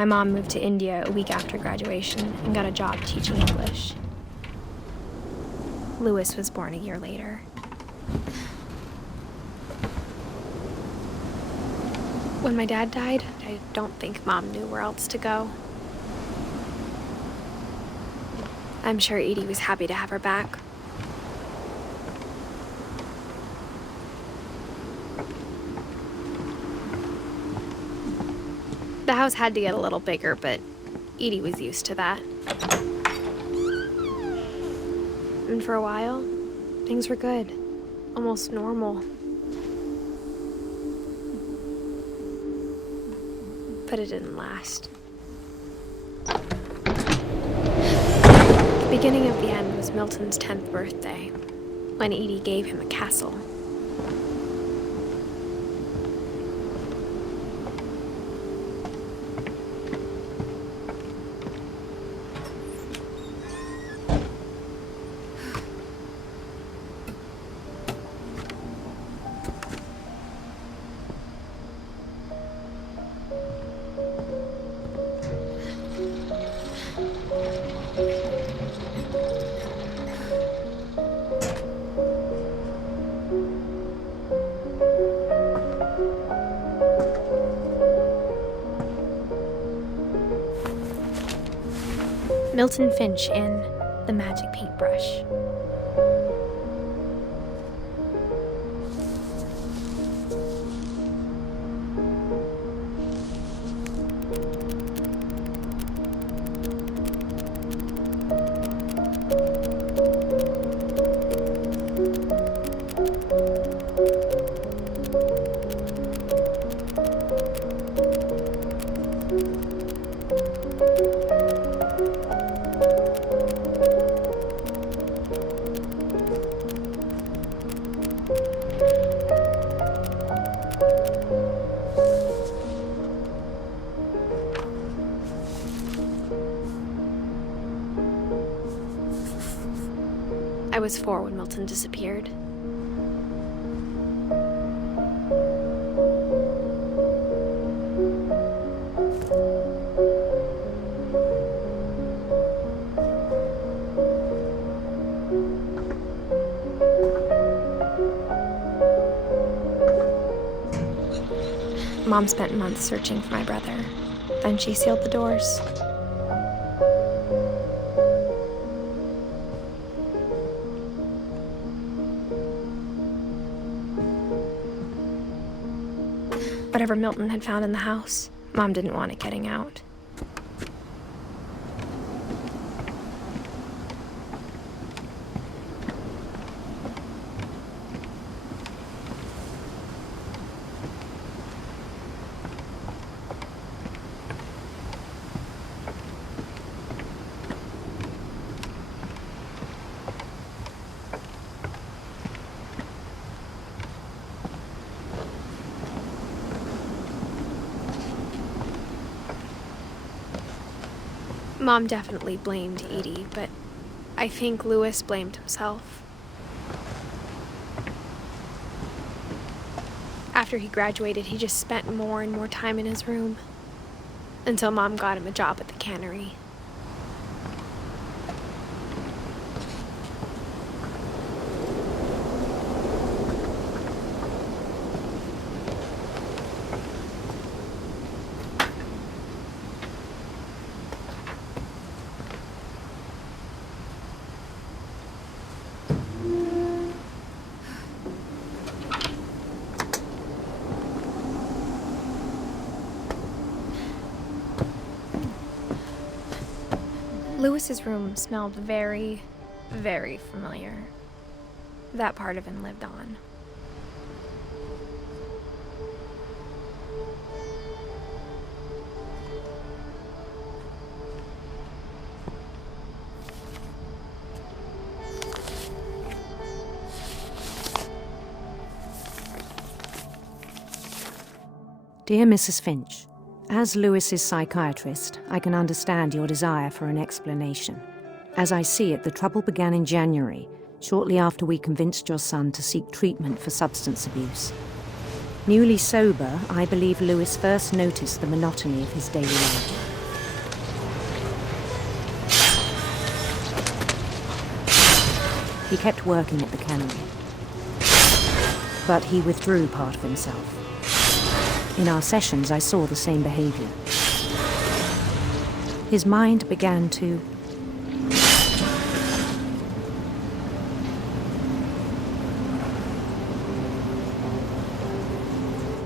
My mom moved to India a week after graduation and got a job teaching English. Louis was born a year later. When my dad died, I don't think Mom knew where else to go. I'm sure Edie was happy to have her back. The house had to get a little bigger, but Edie was used to that. And for a while, things were good, almost normal. But it didn't last. The beginning of the end was Milton's 10th birthday, when Edie gave him a castle. Milton Finch in The Magic Paintbrush. I was 4 when Milton disappeared. Mom spent months searching for my brother. Then she sealed the doors. Whatever Milton had found in the house, Mom didn't want it getting out. Mom definitely blamed Edie, but I think Louis blamed himself. After he graduated, he just spent more and more time in his room, until Mom got him a job at the cannery. Louis's room smelled very, very familiar. That part of him lived on. Dear Mrs. Finch, as Louis's psychiatrist, I can understand your desire for an explanation. As I see it, the trouble began in January, shortly after we convinced your son to seek treatment for substance abuse. Newly sober, I believe Louis first noticed the monotony of his daily life. He kept working at the cannery, but he withdrew part of himself. In our sessions, I saw the same behavior. His mind began to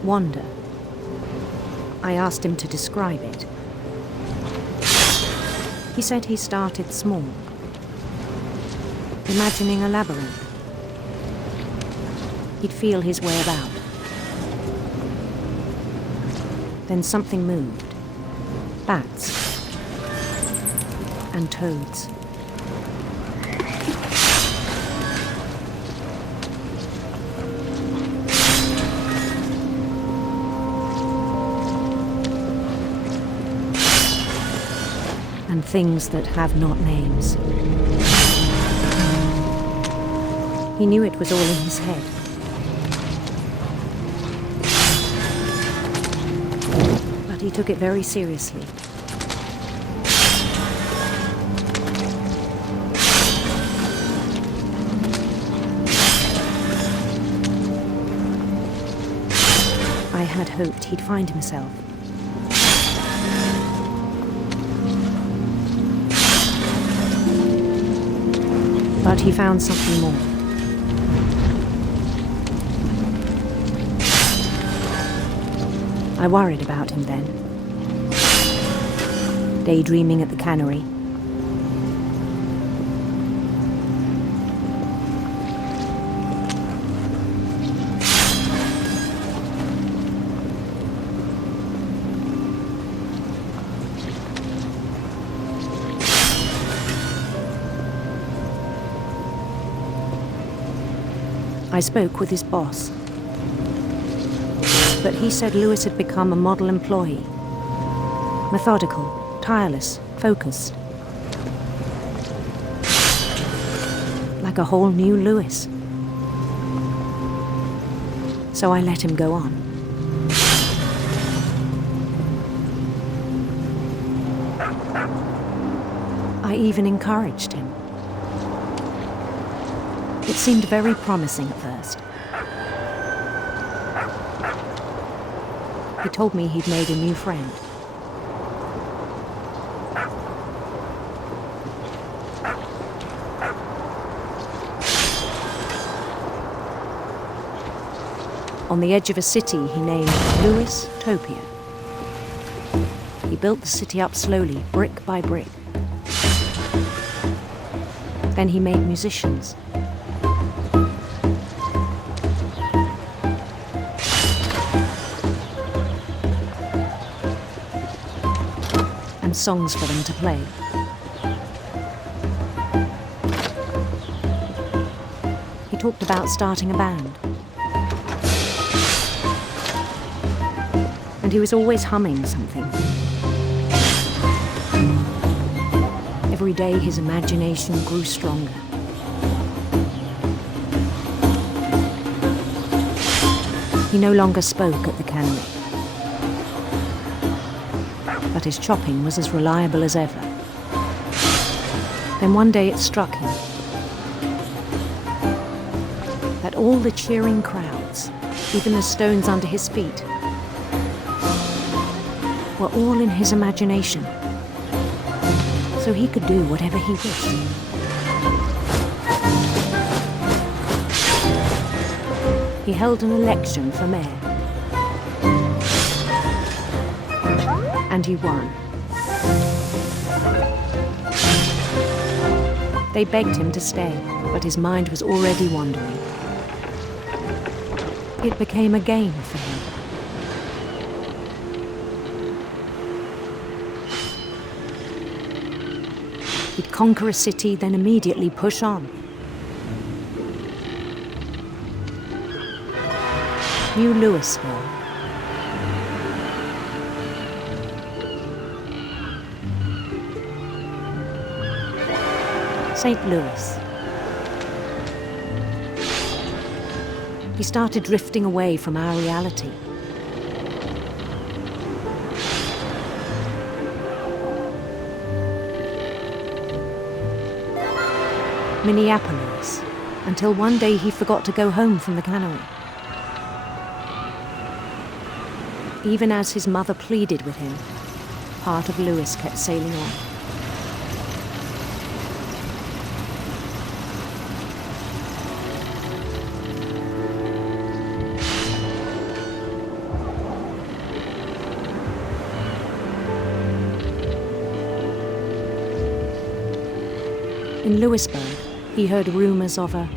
wander. I asked him to describe it. He said he started small, imagining a labyrinth. He'd feel his way about. Then something moved. Bats and toads. And things that have not names. He knew it was all in his head. But he took it very seriously. I had hoped he'd find himself. But he found something more. I worried about him then. Daydreaming at the cannery. I spoke with his boss, but he said Lewis had become a model employee. Methodical, tireless, focused. Like a whole new Lewis. So I let him go on. I even encouraged him. It seemed very promising at first. He told me he'd made a new friend. On the edge of a city he named Lewis Topia. He built the city up slowly, brick by brick. Then he made musicians. And songs for them to play. He talked about starting a band. And he was always humming something. Every day his imagination grew stronger. He no longer spoke at the cannery. But his chopping was as reliable as ever. Then one day it struck him that all the cheering crowds, even the stones under his feet, were all in his imagination, so he could do whatever he wished. He held an election for mayor. And he won. They begged him to stay, but his mind was already wandering. It became a game for him. He'd conquer a city, then immediately push on. New Louisville. St. Louis. He started drifting away from our reality. Minneapolis. until one day he forgot to go home from the cannery. Even as his mother pleaded with him, part of Lewis kept sailing on. In Lewisburg, he heard rumours of a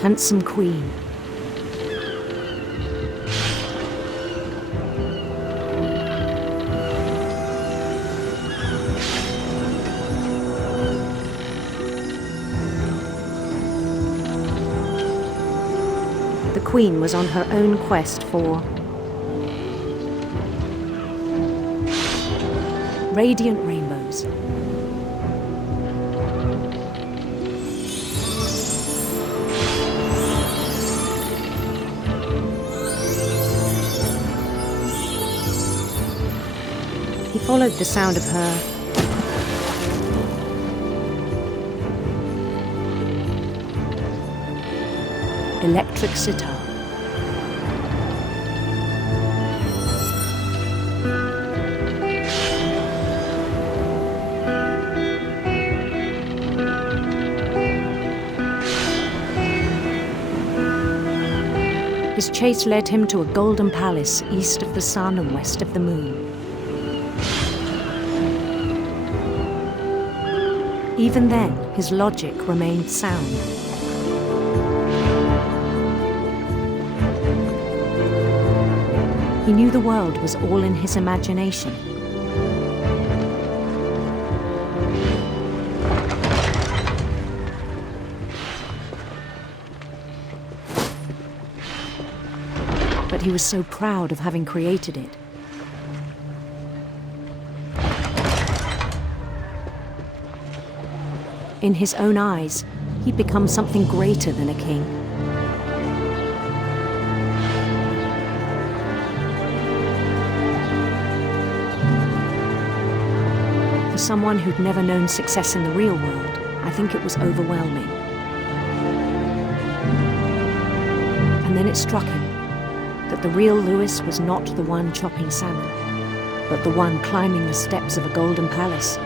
handsome queen. The queen was on her own quest for radiant rainbows. He followed the sound of her electric sitar. His chase led him to a golden palace east of the sun and west of the moon. Even then, his logic remained sound. He knew the world was all in his imagination. But he was so proud of having created it. In his own eyes, he'd become something greater than a king. For someone who'd never known success in the real world, I think it was overwhelming. And then it struck him that the real Lewis was not the one chopping salmon, but the one climbing the steps of a golden palace.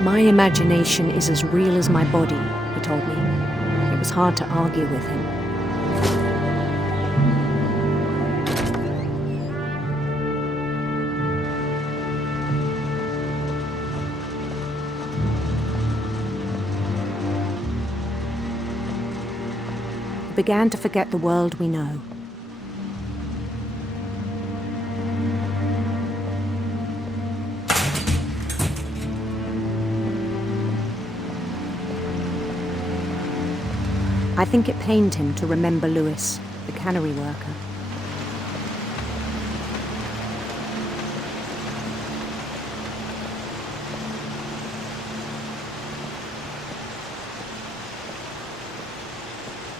My imagination is as real as my body, he told me. It was hard to argue with him. He began to forget the world we know. I think it pained him to remember Lewis, the cannery worker.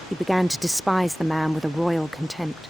He began to despise the man with a royal contempt.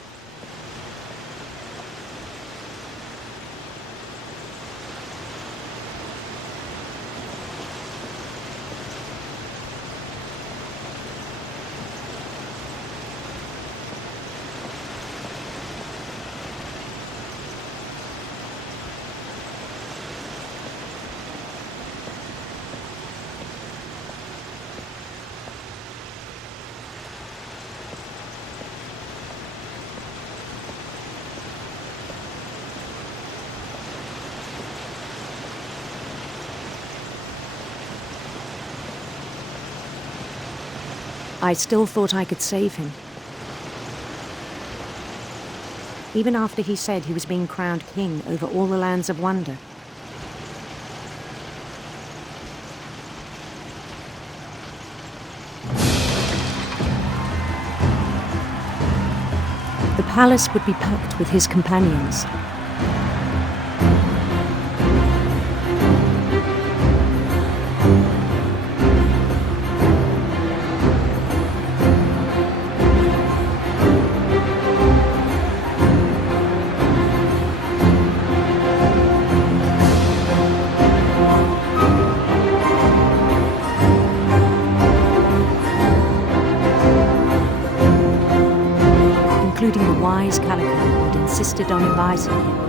I still thought I could save him. Even after he said he was being crowned king over all the lands of wonder. The palace would be packed with his companions. including the wise Calico who'd insisted on advising him.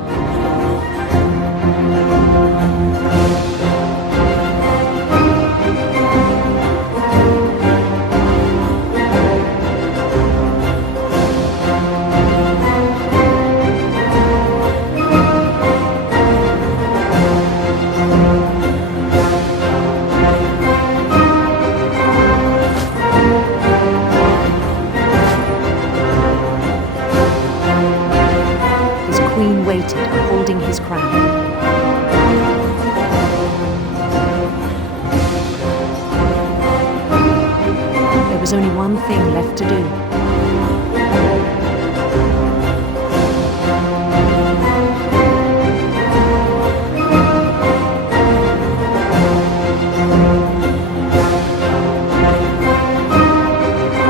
His queen waited, holding his crown. There was only one thing left to do.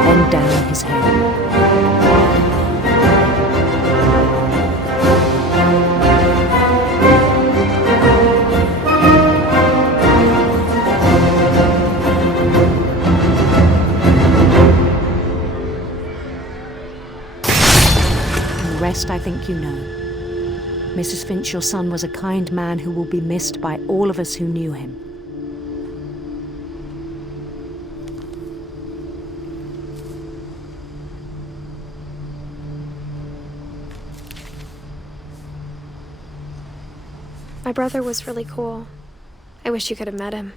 Bend down his head. The rest I think you know. Mrs. Finch, your son was a kind man who will be missed by all of us who knew him. My brother was really cool. I wish you could have met him.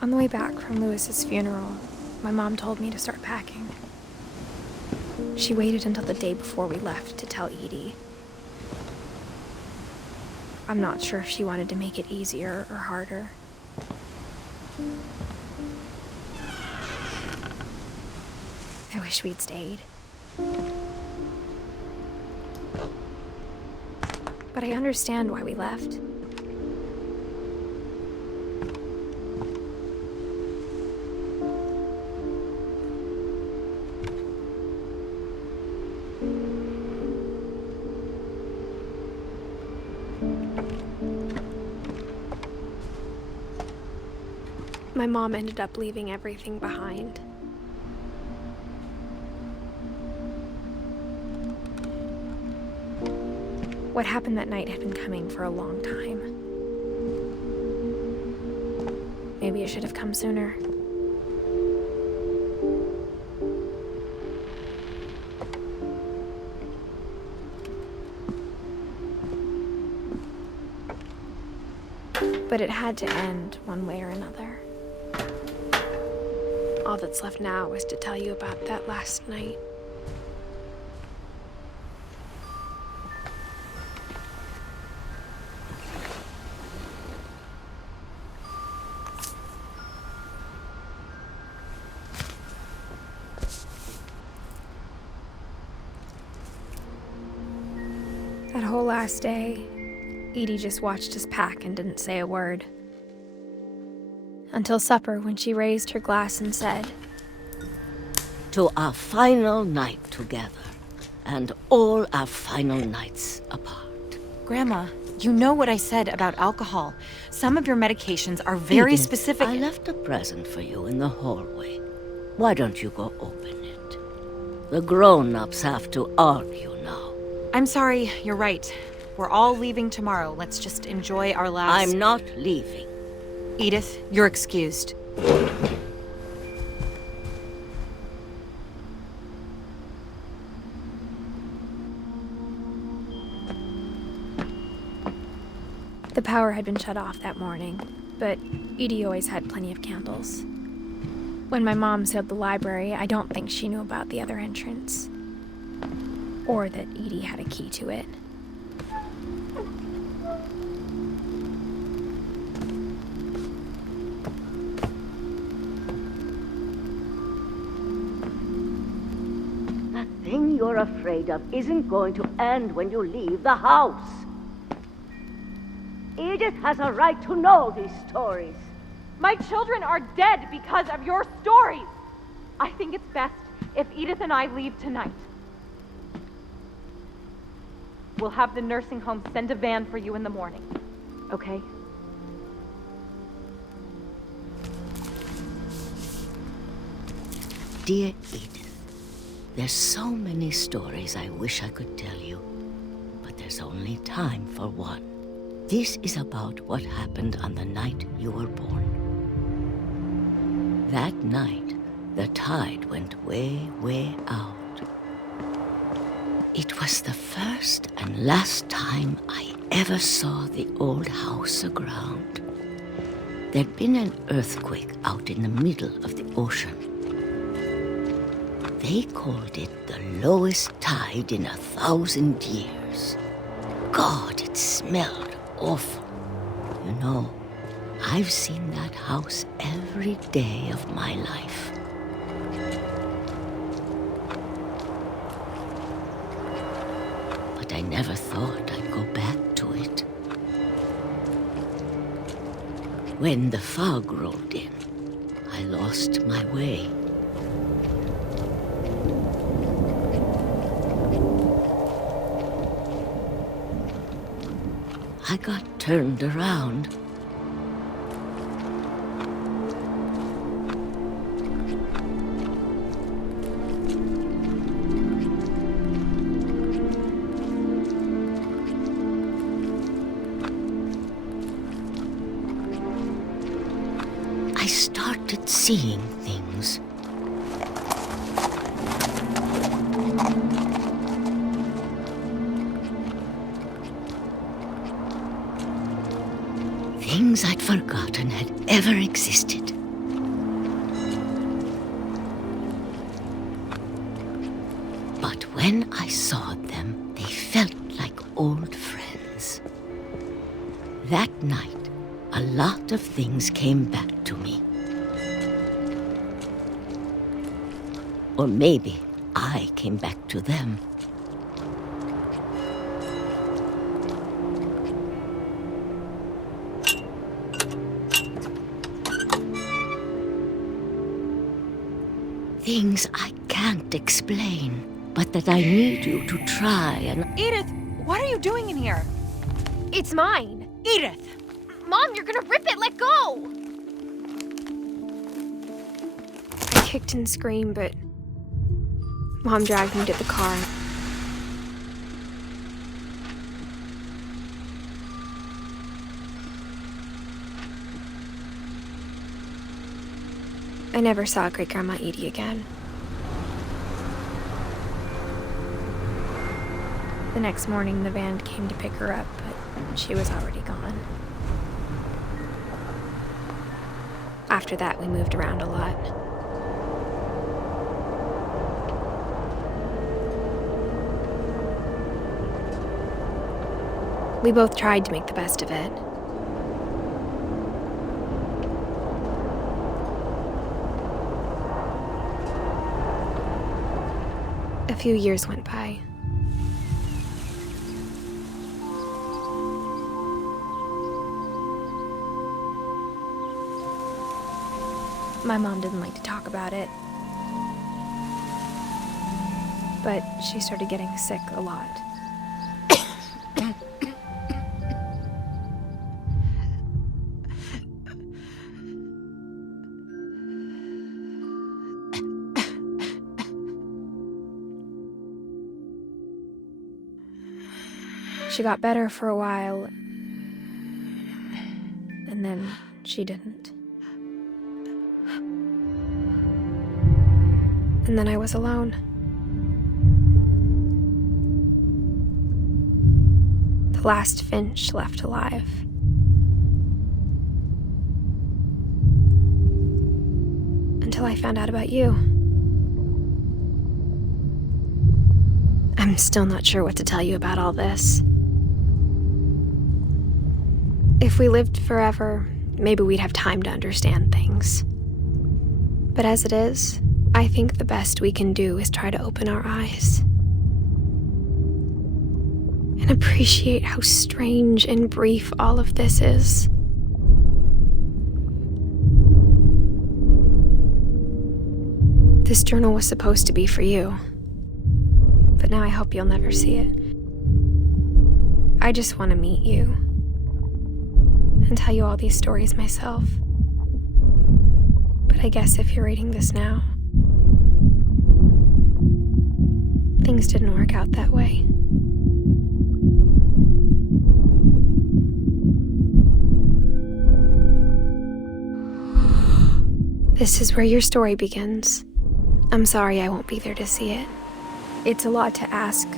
On the way back from Lewis's funeral, my mom told me to start packing. She waited until the day before we left to tell Edie. I'm not sure if she wanted to make it easier or harder. I wish we'd stayed. But I understand why we left. My mom ended up leaving everything behind. What happened that night had been coming for a long time. Maybe it should have come sooner. But it had to end one way or another. All that's left now is to tell you about that last night. That whole last day, Edie just watched us pack and didn't say a word. Until supper, when she raised her glass and said, "To our final night together, and all our final nights apart." Grandma, you know what I said about alcohol. Some of your medications are very Edith, specific. I left a present for you in the hallway. Why don't you go open it? The grown-ups have to argue now. I'm sorry, you're right. We're all leaving tomorrow. Let's just enjoy our last... I'm not leaving. Edith, you're excused. the power had been shut off that morning, but Edie always had plenty of candles. When my mom sealed the library, I don't think she knew about the other entrance. Or that Edie had a key to it. That thing you're afraid of isn't going to end when you leave the house. Edith has a right to know these stories. My children are dead because of your stories. I think it's best if Edith and I leave tonight. We'll have the nursing home send a van for you in the morning, okay? Dear Edith, there's so many stories I wish I could tell you, but there's only time for one. This is about what happened on the night you were born. That night, the tide went way, way out. It was the first and last time I ever saw the old house aground. There'd been an earthquake out in the middle of the ocean. They called it the lowest tide in 1,000 years. God, it smelled awful. You know, I've seen that house every day of my life. But I never thought I'd go back to it. When the fog rolled in, I lost my way. I got turned around. I started seeing things. Things I'd forgotten had ever existed. But when I saw them, they felt like old friends. That night, a lot of things came back to me. Or maybe I came back to them. Things I can't explain, but that I need you to try and... Edith, what are you doing in here? It's mine. Edith! Mom, you're gonna rip it! Let go! I kicked and screamed, but Mom dragged me to the car. I never saw Great-Grandma Edie again. The next morning, the van came to pick her up, but she was already gone. After that, we moved around a lot. We both tried to make the best of it. A few years went by. My mom didn't like to talk about it, but she started getting sick a lot. She got better for a while, and then she didn't. And then I was alone. The last Finch left alive. Until I found out about you. I'm still not sure what to tell you about all this. If we lived forever, maybe we'd have time to understand things. But as it is, I think the best we can do is try to open our eyes. and appreciate how strange and brief all of this is. This journal was supposed to be for you, but now I hope you'll never see it. I just want to meet you and tell you all these stories myself. But I guess if you're reading this now, things didn't work out that way. This is where your story begins. I'm sorry I won't be there to see it. It's a lot to ask,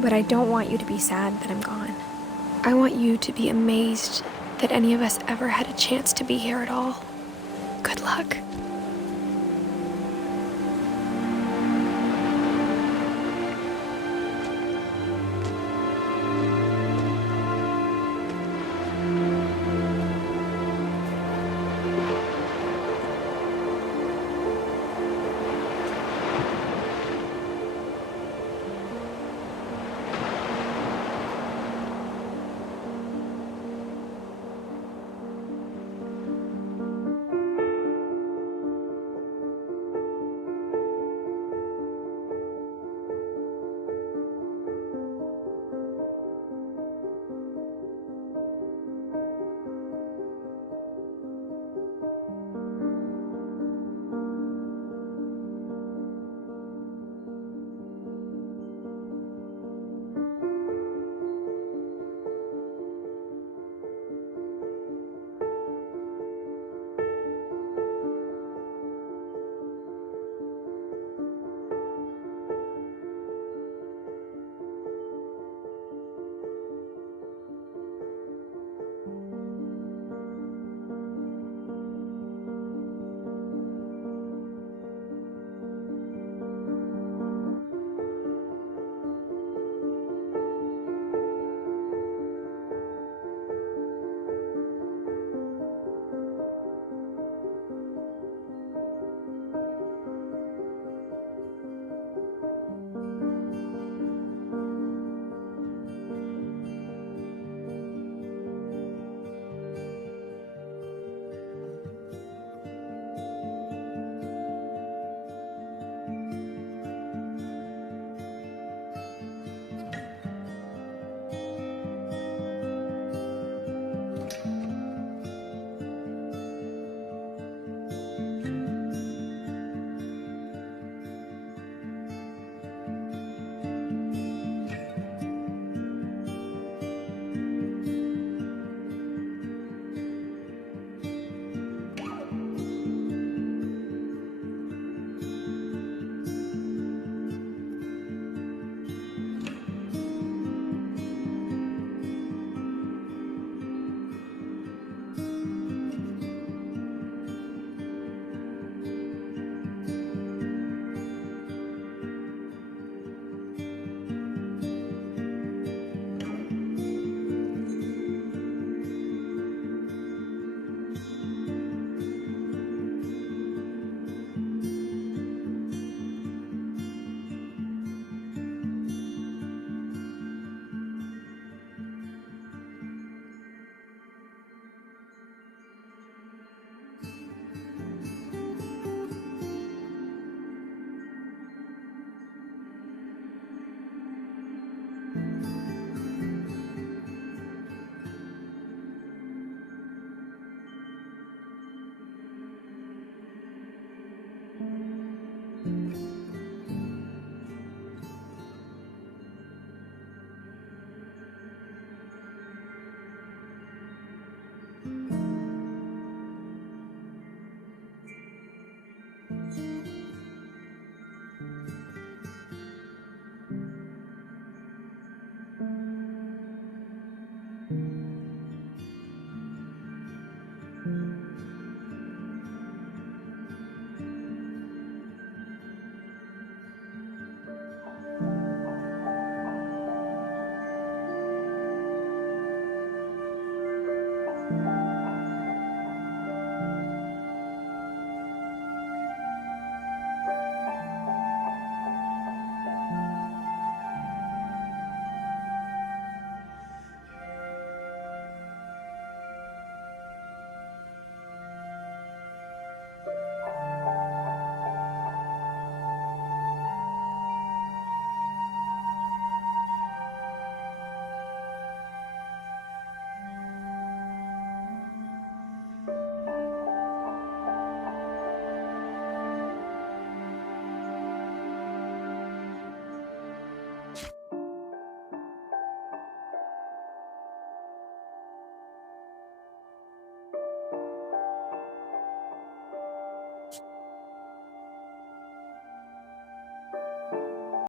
but I don't want you to be sad that I'm gone. I want you to be amazed that any of us ever had a chance to be here at all. Good luck.